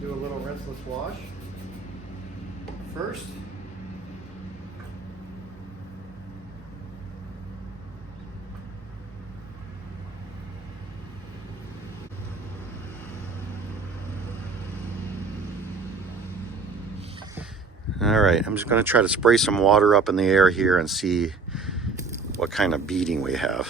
do a little rinseless wash first. All right, I'm just going to try to spray some water up in the air here and see what kind of beading we have.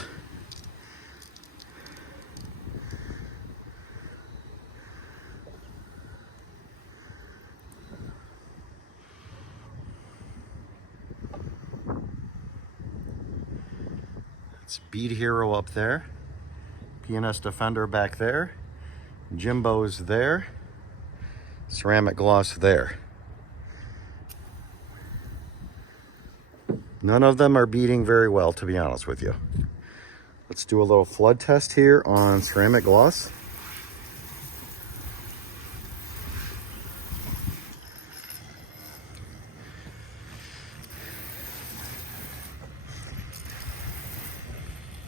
It's Bead Hero up there, P&S Defender back there, Jimbo's there, Ceramic Gloss there. None of them are beading very well, to be honest with you. Let's do a little flood test here on Ceramic Gloss.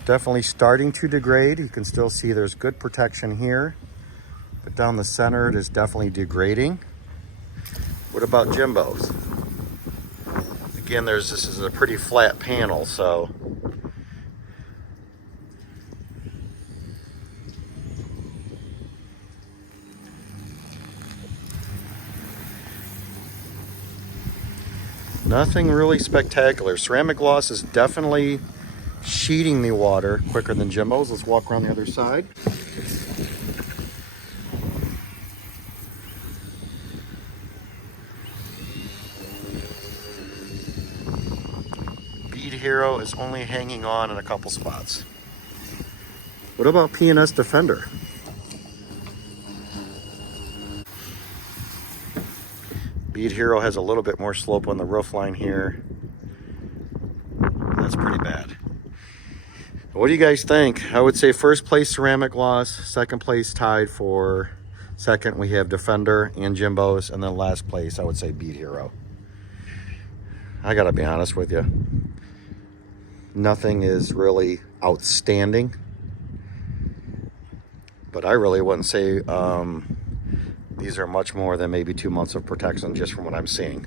Definitely starting to degrade. You can still see there's good protection here, but down the center it is definitely degrading. What about Jimbo's? Again, this is a pretty flat panel, so nothing really spectacular. Ceramic Gloss is definitely sheeting the water quicker than Jimbo's. Let's walk around the other side. Bead Hero is only hanging on in a couple spots. What about P&S Defender? Bead Hero has a little bit more slope on the roof line here. That's pretty bad. What do you guys think? I would say first place Ceramic Gloss, second place tied for second we have Defender and Jimbo's, and then last place I would say Bead Hero. I gotta be honest with you, nothing is really outstanding, but I really wouldn't say these are much more than maybe 2 months of protection just from what I'm seeing.